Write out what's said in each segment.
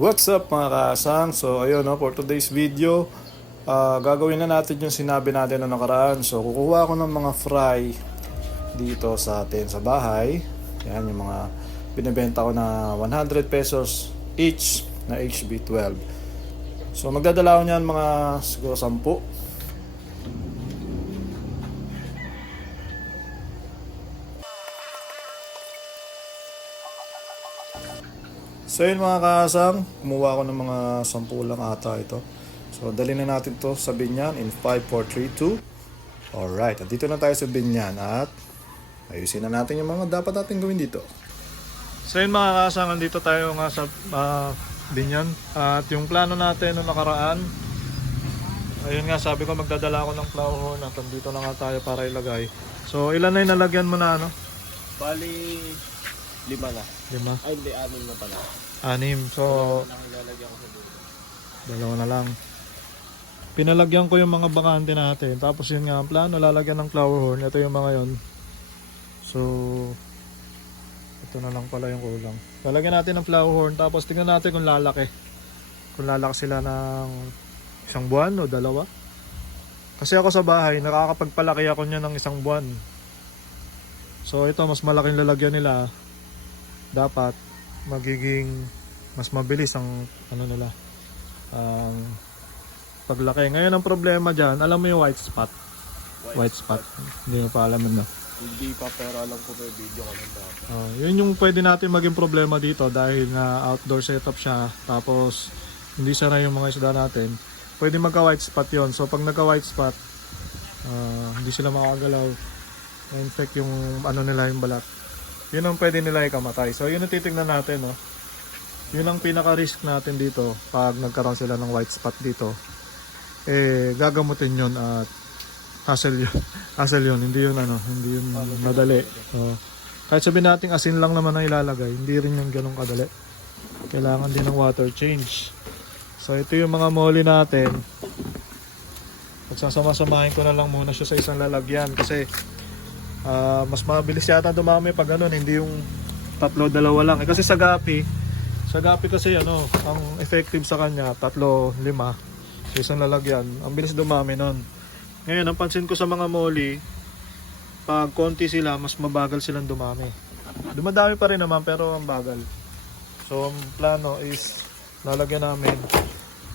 What's up mga kaasang? So ayun no, for today's video, gagawin na natin yung sinabi natin na nakaraan. So kukuha ako ng mga fry dito sa atin sa bahay. Yan yung mga binibenta ko na 100 pesos each na HB12. So magdadala ako niyan mga siguro 10. So yun mga kaasang, kumuha ako ng mga 10 lang ata ito. So dali na natin to sa Binyan in 5, 4, 3, 2. Alright, dito na tayo sa Binyan at ayusin na natin yung mga dapat natin gawin dito. So yun mga kaasang, dito tayo nga sa Binyan. At yung plano natin noong nakaraan, ayun nga sabi ko magdadala ako ng flower horn at dito na nga tayo para ilagay. So ilan na yung nalagyan mo na ano? Bali, 5 na. 5? Ay, hindi, 6 na pala. 6. So, Ilalagyan ko sa dulo. 2 na lang. Pinalagyan ko yung mga bakante natin. Tapos yun nga ang plano, lalagyan ng flower horn. Ito yung mga yon. So, ito na lang pala yung kulang. Lalagyan natin ng flower horn. Tapos tingnan natin kung lalaki. Kung lalaki sila ng 1 buwan o 2. Kasi ako sa bahay, nakakapagpalaki ako niya ng 1 buwan. So ito, mas malaking lalagyan nila. Dapat magiging mas mabilis ang ano nila, ang paglaki. Ngayon ang problema dyan, alam mo yung white spot. White spot. Hindi mo pa alam yun na. Hindi pa, pero alam ko may video ko lang dapat. Yun yung pwede natin maging problema dito dahil na outdoor setup siya. Tapos hindi sana yung mga isda natin. Pwede magka white spot yon. So pag nagka white spot, hindi sila makakagalaw. Na-infect yung ano nila, yung balat. Yun ang pwede nila ikamatay. So yun ang titignan natin, no? Yun ang pinaka-risk natin dito pag nagkaroon sila ng white spot dito. Gagamutin yun at hassle yun. Hassle yun, hindi yun ano, hindi yun madali. So, kahit sabihin natin asin lang naman ang ilalagay, hindi rin yung ganun kadali. Kailangan din ng water change. So ito yung mga molly natin. Pagsasama-samahin ko na lang muna siya sa isang lalagyan kasi mas mabilis yata dumami pag ganun, hindi yung 3, 2 lang. Kasi sa gapi kasi ano, ang effective sa kanya 3, 5 sa isang lalagyan. Ang bilis dumami nun. Ngayon, ang pansin ko sa mga molly, pag konti sila, mas mabagal silang dumami. Dumadami pa rin naman pero ang bagal. So ang plano is lalagyan namin,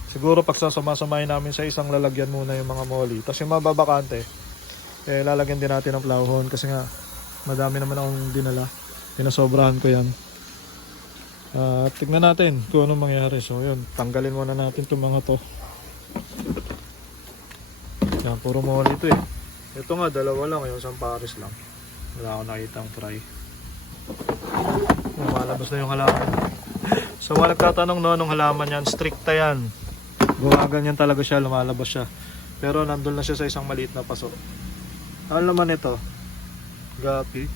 siguro pagsasama-samahin namin sa isang lalagyan muna yung mga molly. Tapos yung mababakante, lalagyan din natin ng flower horn kasi nga madami naman akong dinala, pinasobrahan ko yan. Tignan natin kung anong mangyari. So yun, tanggalin muna natin itong mga to. Yan, puro molly ito eh. Ito nga 2 lang, yung isang pares lang. Wala akong nakita ang fry. Lumalabas na yung halaman. So wala nagtatanong no, anong halaman yan, stricta yan. Gumaganyan talaga siya, lumalabas siya. Pero nandun na siya sa isang maliit na paso. Ano naman ito? Gapi.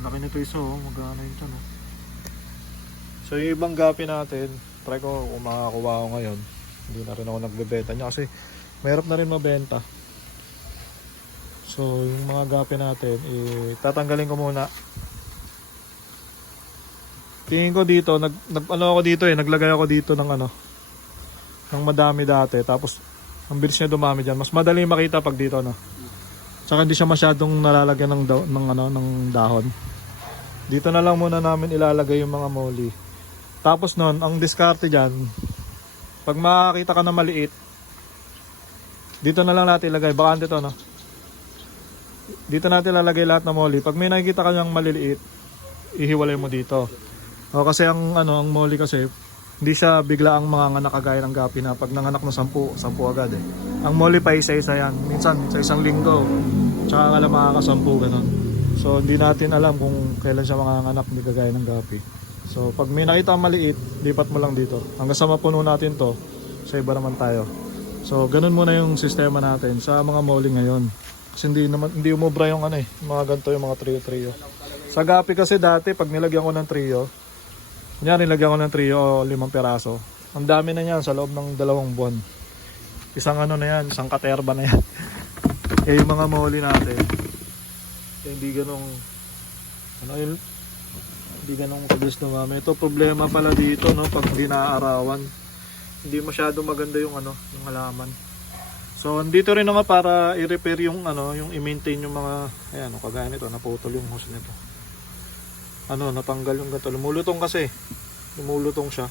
Laki nito iso, magkano yun dyan. So yung ibang gapi natin, try ko kung makakuha ako ngayon. Hindi na rin ako nagbebenta niya kasi mahirap na rin mabenta. So yung mga gapi natin, tatanggalin ko muna. Tingin ko dito, naglagay ako dito ng ano, ng madami dati. Tapos ang bilis niya dumami dyan. Mas madali makita pag dito, no? Tsaka hindi siya masyadong nalalagyan ng dahon. Dito na lang muna namin ilalagay yung mga molly. Tapos nun, ang diskarte dyan, pag makakita ka na maliit, dito na lang natin ilagay. Bakante to, no? Dito natin ilalagay lahat ng molly. Pag may nakikita ka niyang maliliit, ihiwalay mo dito. Kasi ang molly kasi, hindi siya bigla ang mga nakagaya ng gapi na pag nanganak na 10 agad eh. Ang molly pa isa-isa yan. Minsan sa isang linggo, tsaka nga lang makaka-10 ganun. So hindi natin alam kung kailan siya manganganak, hindi kagaya ng gapi. So pag may nakita ang maliit, lipat mo lang dito. Hanggang sa mapuno natin to, sa iba naman tayo. So ganun muna yung sistema natin sa mga molly ngayon. Kasi hindi umubra yung mga ganito, yung mga trio-trio. Sa gapi kasi dati, pag nilagyan ko ng trio, nilagyan ko ng trio o 5 peraso. Ang dami na yan sa loob ng 2 buwan. Isang na yan, isang katerba na yan. Yung mga molly natin, hindi ganong Hindi ganun kabilis dumami. Ito problema pala dito, no, pag hindi naaarawan. Hindi masyado maganda yung ano, yung halaman. So andito rin nga para i-repair yung ano, yung i-maintain yung mga ayan, no, kagaya nito, naputol yung hose nito. Ano, natanggal yung ganito. Lumulutong kasi. Lumulutong siya.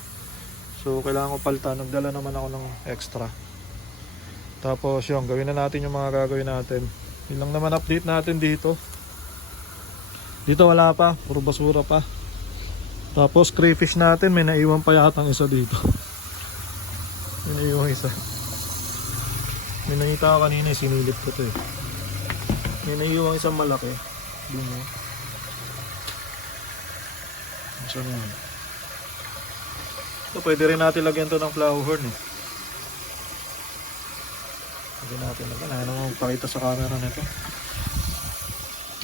So kailangan ko palitan. Nagdala naman ako ng extra. Tapos yun, gawin na natin yung mga gagawin natin. Yun lang naman update natin dito. Dito wala pa, puro basura pa. Tapos crayfish natin, may naiwan pa yatang isa dito. May naiwan isa. May nakita ko kanina, sinilip ko to eh. May naiwan isang malaki. Doon mo. Saan yan? Ito, pwede rin natin lagyan to ng flower horn eh. Lagyan natin lagyan. Ano mo magpakita sa camera nito.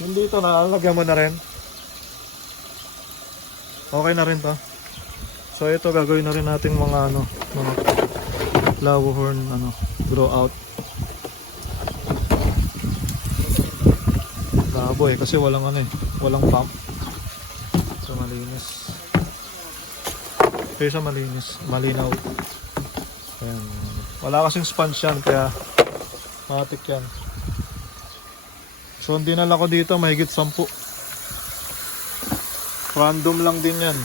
Yung dito, nalagyan mo na rin. Okay na rin to. So ito, gagawin na rin natin mga ano, mga flower horn ano, grow out. Labo eh, kasi walang ano eh, walang pump. So malinis. Ito yung sa malinis, malinaw. Ayan. Wala kasing sponge yan, kaya matik yan. So hindi na lang ko dito, mahigit 10. Random lang din yan.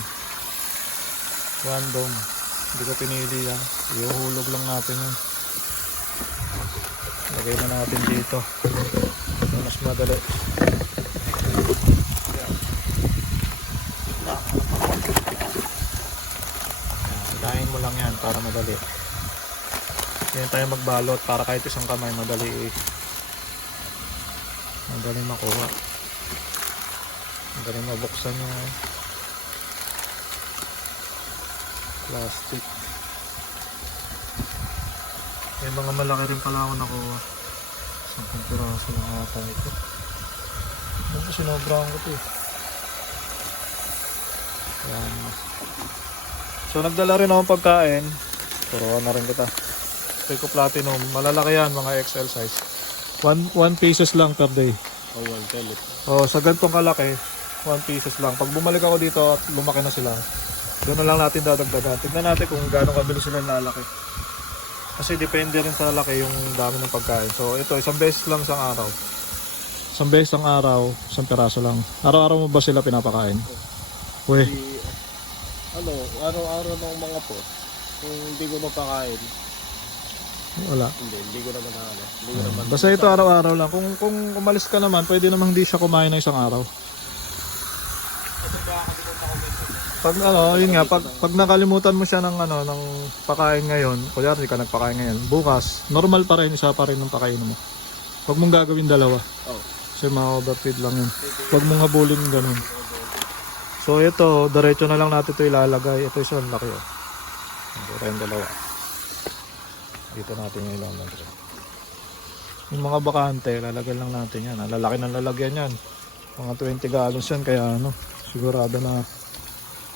Random. Hindi ko pinili yan. Iuhulog lang natin yan. Lagay na natin dito. Mas madali. Hilahin mo lang yan para madali. Yan tayo magbalot para kahit isang kamay madali eh. Madali makuha. Madali mabuksan yung plastic. May mga malaki rin pala ako nakuha. 10 piraso lang ata ito. Ano sinobrahan ko ito eh. Ayan. So nagdala rin akong pagkain. Turuan na rin kita. Pico Platinum. Malalaki yan, mga XL size. 1 pieces lang per day. Oh, 1 pellet. Oh, sa ganitong kalaki, 1 pieces lang. Pag bumalik ako dito at lumaki na sila, doon na lang natin dadagdagan. Tignan natin kung gaano kabilis sila lalaki. Kasi depende rin sa laki yung dami ng pagkain. So ito, isang beses lang isang araw. Isang beses ang araw, isang piraso lang. Araw-araw mo ba sila pinapakain? Uy. Ano, araw-araw ng mga po. Kung hindi ko mapakain, Wala. hindi ko naman ano. Hindi ko naman. Basta ito araw-araw lang. Kung umalis ka naman, pwede namang hindi siya kumain ng isang araw. Pag ano, yun nga, pag nakalimutan mo siya ng ano, ng pakain ngayon, kunyari ka nagpakain ngayon, bukas, normal pa rin, isa pa rin ng pakain mo. Huwag mong gagawin dalawa. Oh. Kasi ma-overfeed lang yun. Huwag mong habulin ganun. So ito, diretso na lang natin ito ilalagay. Ito yung laki oh. Ito yung dalawa. Dito natin yung ilang natin. Yung mga bakante, lalagyan lang natin yan. Lalaki ng lalagyan yan. Mga 20 gallons yan, kaya ano, sigurado na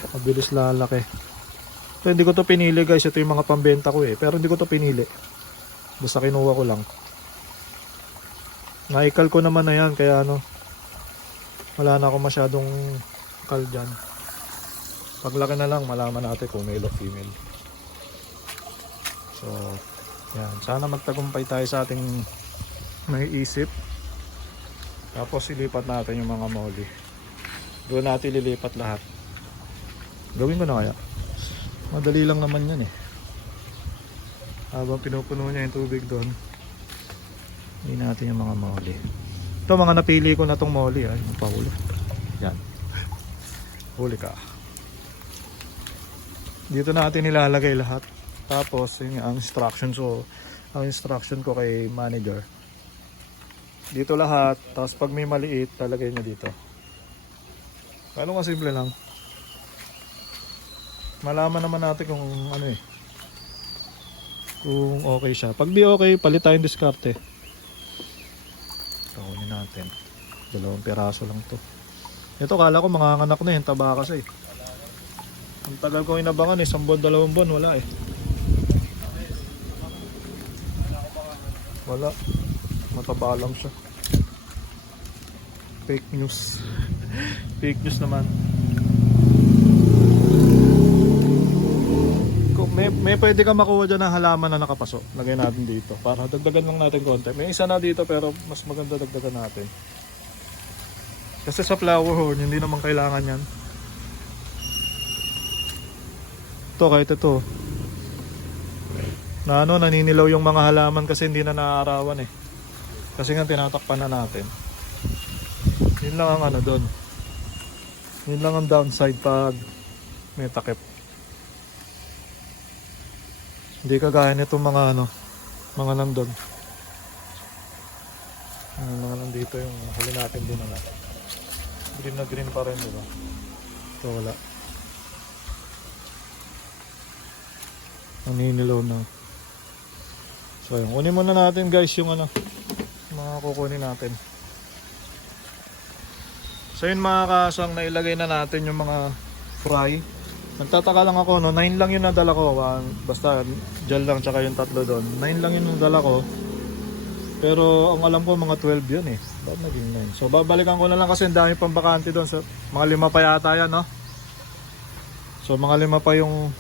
mabilis lalaki. So hindi ko to pinili guys, ito yung mga pambenta ko eh. Pero hindi ko to pinili. Basta kinuha ko lang. Naikal ko naman na yan, kaya ano, wala na ako masyadong kal dyan. Paglaki na lang, malaman natin kung male o female. So, yan. Sana magtagumpay tayo sa ating may isip. Tapos ilipat natin yung mga molly. Doon natin lilipat lahat. Gawin ko na kaya. Madali lang naman yan eh. Habang pinupuno niya yung tubig doon, hindi natin yung mga molly. Ito mga napili ko na tong molly. Ay, magpahuli. Yan. Huli ka. Dito natin nilalagay lahat. Tapos yun ang instruction. So ang instruction ko kay manager, dito lahat. Tapos pag may maliit, talagay niya dito. Ganun ka simple lang. Malaman naman natin kung ano eh, kung okay siya. Pag di okay, palit tayong diskarte. Kunin natin. 2 piraso lang to. Ito kala ko manganganak na yung taba kasi. Ang tagal ko inabangan eh, 1 buwan, 2 buwan, wala eh. Wala. Mataba lang siya. Fake news. Fake news naman. may pwede ka makuha dyan ng halaman na nakapaso. Lagay natin dito para dagdagan lang natin konti. May isa na dito pero mas maganda dagdagan natin. Kasi sa flower horn, hindi naman kailangan yan. Ito, kahit ito. Na naninilaw yung mga halaman kasi hindi na naaarawan eh. Kasi nga tinatakpan na natin. Yun lang ang doon. Yun lang ang downside pag may takip. Hindi kagaya nitong mga mga nandun. Mga nandito yung huli natin din na. Green na green pa rin, diba? Ito wala. Naninilaw na. So yun, kunin muna natin guys yung mga kukunin natin. So yun mga kasang, nailagay na natin yung mga fry. Nagtataka lang ako, 9 lang yung nadala ko. Basta gel lang tsaka yung tatlo doon. 9 lang yung nadala ko. Pero ang alam ko mga 12 yun eh. Ba't naging 9? So babalikan ko na lang kasi ang dami pang bakante doon. So, mga 5 pa yata yan, no? So mga 5 pa yung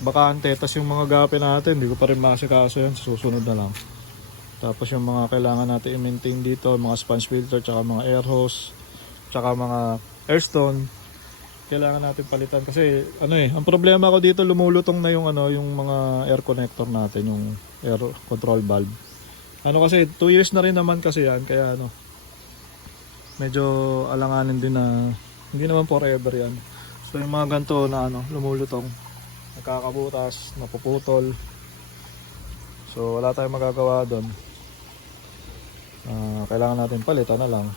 bakante. Tapos yung mga gapi natin, hindi ko pa rin makasikaso yan. Susunod na lang. Tapos yung mga kailangan natin i-maintain dito, mga sponge filter, tsaka mga air hose, tsaka mga airstone. Kailangan natin palitan kasi ang problema ko dito, lumulutong na yung yung mga air connector natin, yung air control valve. Kasi 2 years na rin naman kasi yan, kaya medyo alanganin din na hindi naman forever yan. So yung mga ganito na lumulutong, nakakabutas, napuputol. So wala tayong magagawa doon. Kailangan natin palitan na lang.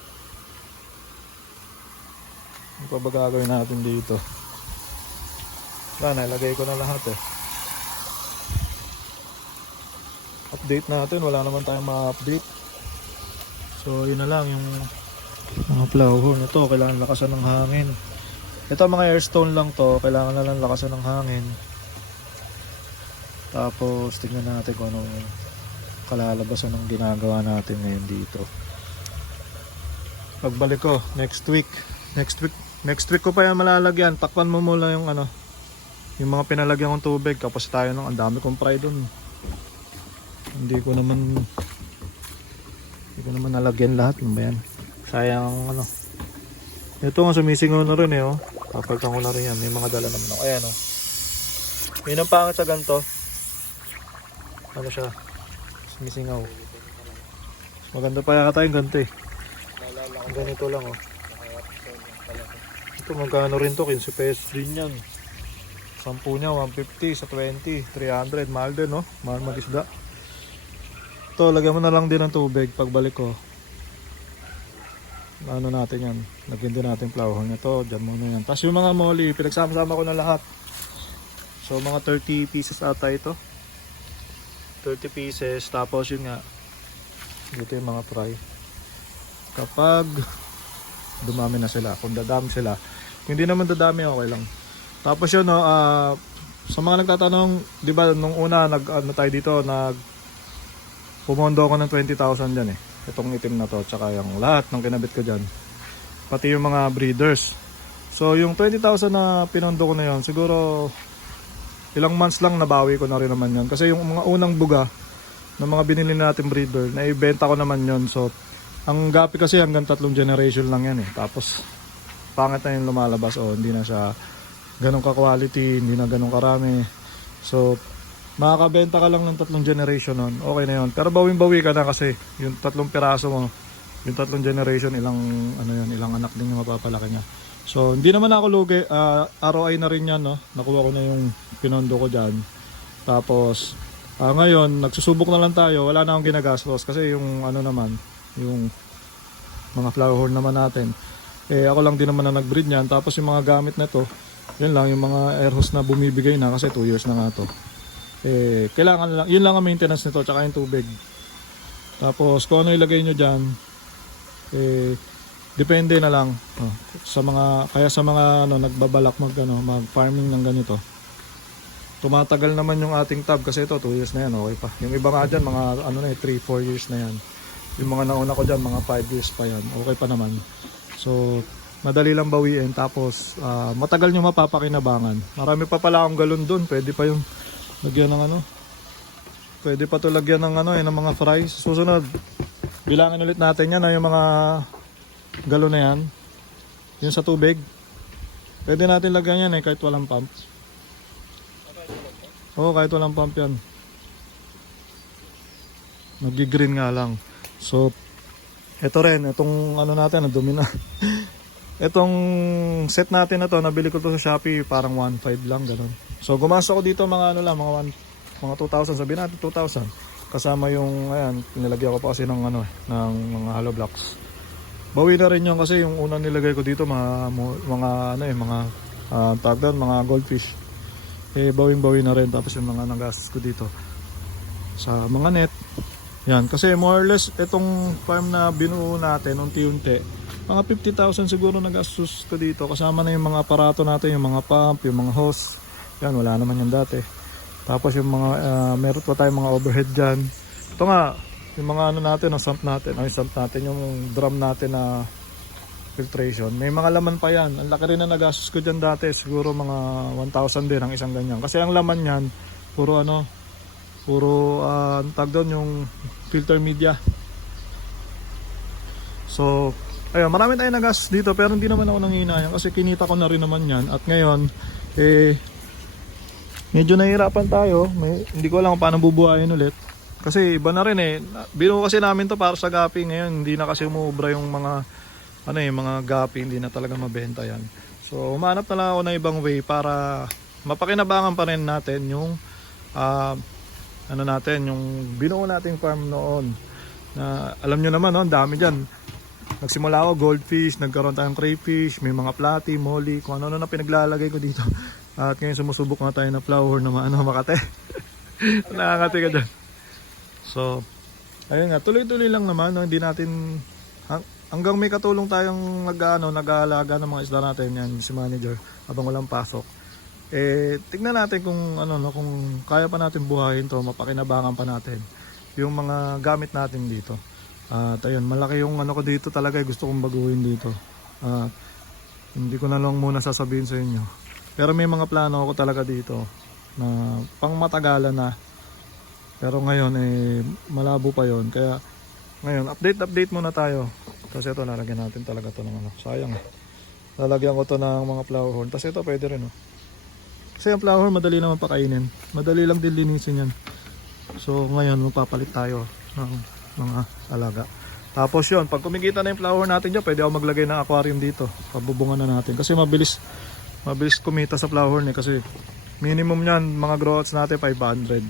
Ano pa ba gagawin natin dito? Nailagay ko na lahat eh. Update natin, wala naman tayong ma-update. So yun na lang yung mga plow horn. Ito kailangan lakasan ng hangin. Ito mga airstone lang to, kailangan na lang lakasan ng hangin. Tapos tingnan natin kung anong kalalabasan ng ginagawa natin ngayon dito. Pagbalik ko next week ko pa yan malalagyan. Takpan mo muna yung yung mga pinalagyan kong tubig, tapos tayo ang dami kong fry dun. Hindi ko naman nalagyan lahat. Ano ba yan? Sayang ito nga sumisingaw na rin eh. Papalitan ko na rin yan. May mga dala naman ako. Ayan yun ang pangit sa ganito. Siya sumisingaw. Maganda pa yata yung ganito eh. Ganito lang Ito magkano rin to, 15 pesos din yan. 10 nya 150, sa 20 300, mahal din mahal mag-isda. Ito lagyan mo na lang din ng tubig. Pagbalik ko natin yan, lagyan din natin plow horn. Ito dyan muna yan. Tapos yung mga molly, pinagsama-sama ko na lahat. So mga 30 pieces ata ito, 30 pieces. Tapos yun nga, dito yung mga fry. Kapag dumami na sila, kung dadami sila, kung hindi naman dadami, okay lang. Tapos yun sa mga nagtatanong, di ba nung una tayo dito, pumondo ako ng 20,000 dyan eh, itong itim na to, tsaka yung lahat ng kinabit ko dyan, pati yung mga breeders. So yung 20,000 na pinondo ko na yon, siguro ilang months lang nabawi ko na rin naman yon. Kasi yung mga unang buga ng mga binili natin breeder, naibenta ko naman yon. So ang gapi kasi hanggang 3 generation lang yan eh. Tapos pangit na yung lumalabas, hindi na siya ganun ka quality, hindi na ganun karami. So makakabenta ka lang ng 3 generation nun, okay na yun. Pero bawing-bawi ka na kasi yung 3 piraso mo, yung 3 generation, ilang anak din yung mapapalaki niya. So hindi naman ako lugi, ROI na rin yan, nakuha ko na yung pinondo ko dyan. Tapos ngayon nagsusubok na lang tayo, wala na akong ginagastos kasi yung naman, yung mga flower horn naman natin, ako lang din naman na nag-breed niyan. Tapos yung mga gamit na to, yun lang, yung mga air hose na bumibigay na kasi 2 years na nga to. Kailangan lang, yun lang ang maintenance nito, tsaka yung tubig. Tapos kung ano ilagay nyo dyan, depende na lang sa mga nagbabalak mag-farming ng ganito. Tumatagal naman yung ating tab kasi ito 2 years na yan, okay pa. Yung iba nga dyan mga 3-4 years na yan. Yung mga nauna ko dyan mga 5 years pa yan, okay pa naman. So Madali lang bawiin, tapos matagal nyo mapapakinabangan. Marami pa pala akong galon dun, pwede pa yung lagyan ng ano. Pwede pa to lagyan ng ano, ng mga fries. Susunod, bilangin ulit natin yan, yung mga galon na yan. Yung sa tubig. Pwede natin lagyan yan kahit walang pump. Oo, kahit walang pump yan. Nag-green nga lang. So, ito rin, itong ano natin, dumi na. Itong set natin na to, nabili ko to sa Shopee, parang 1.5 lang, ganun. So, gumastos ako dito mga ano lang, mga 2,000, sabihin natin 2,000. Kasama yung, ayan, nilagyan ko pa kasi ng ano, ng mga hollow blocks. Bawi na rin yun kasi yung unang nilagay ko dito, tawag doon, mga goldfish. Bawing-bawi na rin, tapos yung mga nagastos ko dito sa mga net. Yan, kasi more or less itong farm na binuo natin unti-unti, mga 50,000 siguro nagastos ko dito, kasama na yung mga aparato natin, yung mga pump, yung mga hose. Yan, wala naman yan dati. Tapos yung mga meron pa tayong mga overhead dyan. Ito nga, yung mga ano natin, ang sump natin, yung drum natin na filtration, may mga laman pa yan. Ang laki rin na nagastos ko dyan dati, siguro mga 1,000 din ang isang ganyan, kasi ang laman yan puro tag doon yung filter media. So ayun, marami tayong nagastos dito, pero hindi naman ako nanghihinayang kasi kinita ko na rin naman yan. At ngayon medyo nahihirapan tayo, hindi ko alam kung paano bubuhayin ulit kasi iba na rin binuo kasi namin to para sa gapi. Ngayon hindi na kasi umuubra yung mga mga gapi, hindi na talaga mabenta yan. So umanap na lang ako ng ibang way para mapakinabangan pa rin natin yung yung binuo nating farm noon. Na alam nyo naman, ang dami dyan. Nagsimula ako goldfish, nagkaroon tayong crayfish, may mga platy, molly, kung ano na pinaglalagay ko dito. At ngayon sumusubok nga tayo na flower na makate. Nakakate ka dyan. So ayun nga, tuloy-tuloy lang naman, hindi natin hanggang may katulong tayong nag-aalaga ng mga isda natin, yan si manager, habang walang pasok. Tignan natin kung kung kaya pa natin buhayin to, mapakinabangan pa natin yung mga gamit natin dito. At ayun, malaki yung ko dito talaga, gusto kong baguhin dito. Hindi ko na lang muna sasabihin sa inyo. Pero may mga plano ako talaga dito na pang matagalan na. Pero ngayon malabo pa yon. Kaya ngayon, update muna tayo. Tapos ito, lalagyan natin talaga to ng sayang lalagyan ko to ng mga flower horn. Tapos ito pwede rin kasi ang flower madali naman pakainin, madali lang din linisin yan. So ngayon mapapalit tayo ng mga alaga. Tapos yun, pag kumikita na yung flower natin dyan, pwede ako maglagay ng aquarium dito, pabubungan na natin kasi mabilis kumita sa flower kasi minimum yan, mga growouts natin 500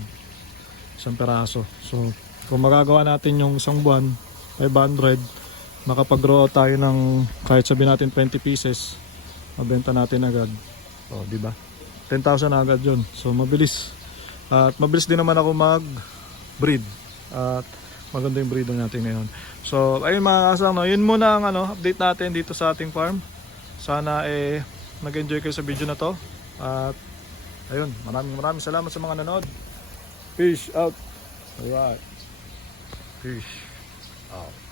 isang peraso. So kung magagawa natin yung isang buwan 500, makapag-grow out tayo ng kahit sabihin natin 20 pieces, mabenta natin agad. O diba, 10,000 agad yun. So mabilis. At mabilis din naman ako mag-breed. At maganda yung breeder natin ngayon. So ayun mga kasang, yun muna ang update natin dito sa ating farm. Sana nag-enjoy kayo sa video na to. At ayun, maraming salamat sa mga nanood. Peace out. Alright. Peace out.